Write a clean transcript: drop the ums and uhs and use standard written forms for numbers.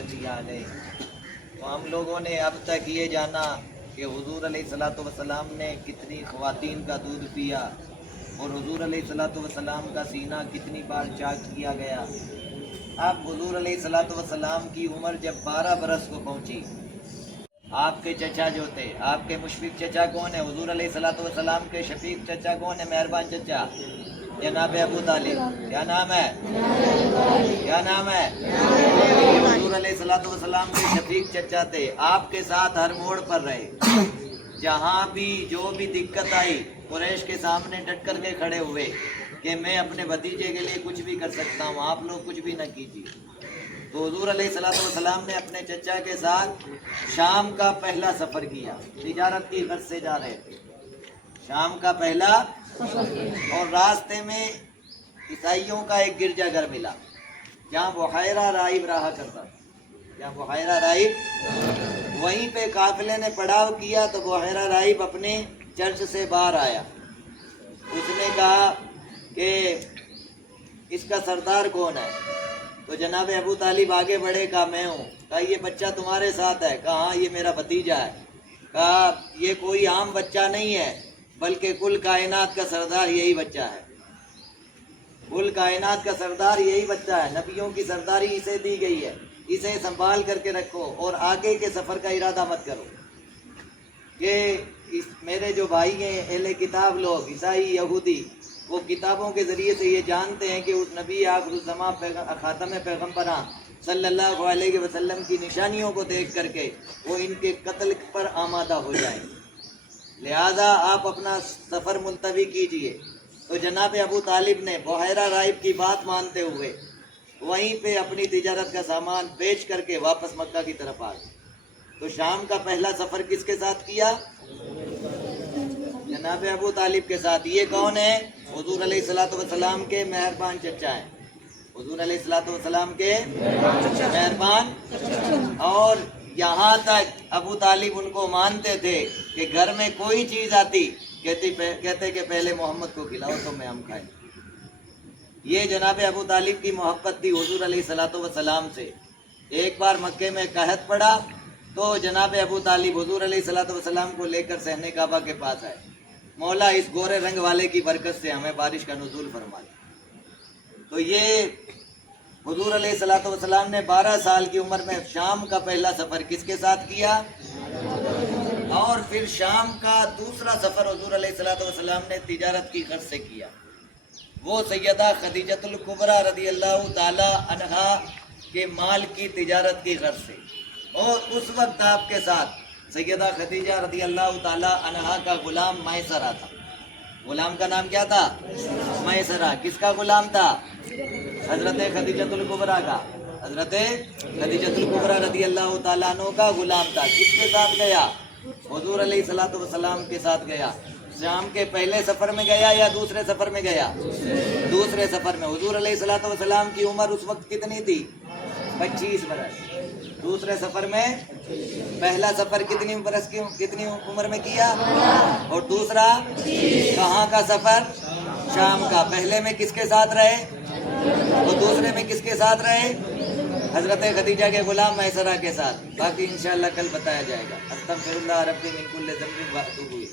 सल्ली अलैहि। तो हम लोगों ने अब तक ये जाना कि हुजूर अलैहिस्सलातु वस्सलाम ने कितनी ख़वातीन का दूध पिया और हुजूर अलैहिस्सलातु वस्सलाम का सीना कितनी बार चाक किया गया। अब हुजूर अलैहिस्सलातु वस्सलाम की उम्र जब 12 बरस को पहुंची, आपके चचा जो थे, आपके मुशफिक चचा कौन है? हुजूर अलैहिस्सलातु वस्सलाम के शफीक चचा कौन है? मेहरबान चचा जनाब अबू तालिब। क्या नाम है? क्या नाम है? हुजूर अलैहिस्सलातु वस्सलाम के शफीक चचा थे। आपके साथ हर मोड़ पर रहे, जहाँ भी जो भी दिक्कत आई कुरैश के सामने डट कर के खड़े हुए कि मैं अपने भतीजे के लिए कुछ भी कर सकता हूँ, आप लोग कुछ भी न कीजिए। तो हुजूर अलैहिस्सलातु वस्सलाम ने अपने चचा के साथ शाम का पहला सफ़र किया। तिजारत की गर्ज से जा रहे थे, शाम का पहला और रास्ते में ईसाइयों का एक गिरजाघर मिला जहाँ बुहैरा राहिब रहा करता था। जहाँ बुहैरा राहिब, वहीं पे काफिले ने पड़ाव किया तो बुहैरा राहिब अपने चर्च से बाहर आया। उसने कहा कि इसका सरदार कौन है? तो जनाब अबू तालिब आगे बढ़े, कहा मैं हूँ। कहा ये बच्चा तुम्हारे साथ है? कहा हाँ ये मेरा भतीजा है। कहा ये कोई आम बच्चा नहीं है, बल्कि कुल कायनात का सरदार यही बच्चा है। कुल कायनात का सरदार यही बच्चा है, नबियों की सरदारी इसे दी गई है, इसे संभाल करके रखो और आगे के सफ़र का इरादा मत करो। कि मेरे जो भाई हैं अहले किताब लोग, ईसाई यहूदी, वो किताबों के ज़रिए से ये जानते हैं कि उस नबी आखिरुज़्ज़मा ख़ातम पैगम्बरां सल्लल्लाहु अलैहि वसल्लम की निशानियों को देख करके वो इनके कत्ल पर आमादा हो जाएं। लिहाजा आप अपना सफ़र मुलतवी कीजिए। तो जनाब अबू तालिब ने बुहैरा राहिब की बात मानते हुए वहीं पे अपनी तिजारत का सामान बेच करके वापस मक्का की तरफ आ गए। तो शाम का पहला सफ़र किसके साथ किया? जनाब अबू तालिब के साथ। ये कौन है? हुजूर अलैहिस्सलातु वस्सलाम के मेहरबान चचा हैं। हुजूर अलैहिस्सलातु वस्सलाम के मेहरबान, और यहाँ तक अबू तालिब उनको मानते थे कि घर में कोई चीज़ आती कहते कि पहले मोहम्मद को खिलाओ तो मैं हम खाएं। ये जनाब अबू तालिब की मोहब्बत थी हुजूर अलैहिस्सलातु वस्सलाम से। एक बार मक्के में कहत पड़ा तो जनाब अबू तालिब हुजूर अलैहिस्सलातु वस्सलाम को लेकर सहने काबा के पास आए। मौला इस गोरे रंग वाले की बरकत से हमें बारिश का नुज़ूल फरमा दे। तो ये हुजूर अलैहिस्सलातु वस्सलाम ने 12 साल की उम्र में शाम का पहला सफ़र किसके साथ किया? और फिर शाम का दूसरा सफ़र हुजूर अलैहिस्सलातु वस्सलाम ने तिजारत की गर्ज से किया। वो सैयदा खदीजतुल कुबरा रज़ियल्लाहु ताला अन्हा के माल की तिजारत की गर्ज से। और उस वक्त आपके साथ सैयदा खदीजा रज़ियल्लाहु ताला अन्हा का गुलाम मैसरा था। गुलाम का नाम क्या था? मैसरा। किसका गुलाम था? हजरत खदीजतुल कुबरा का। हजरत खदीजतुल कुबरा रज़ियल्लाहु ताला अन्हा का गुलाम था। किसके साथ गया? हुजूर अलैहिस्सलातु वस्सलाम के साथ गया। शाम के पहले सफ़र में गया या दूसरे सफ़र में गया? दूसरे सफ़र में। हुजूर अलैहिस्सलातु वस्सलाम की उम्र उस वक्त कितनी थी? 25 बरस। दूसरे सफ़र में, पहला सफ़र कितनी उम्र में किया? और दूसरा कहाँ का सफ़र? शाम का। पहले में किसके साथ रहे और दूसरे में किसके साथ रहे? हज़रत खदीजा के गुलाम मैसरा के साथ। बाकी इंशाअल्लाह कल बताया जाएगा। अस्तग़फिरुल्लाह रब्बी मिन कुल्लि ज़ंबिन व अतूबु इलैह।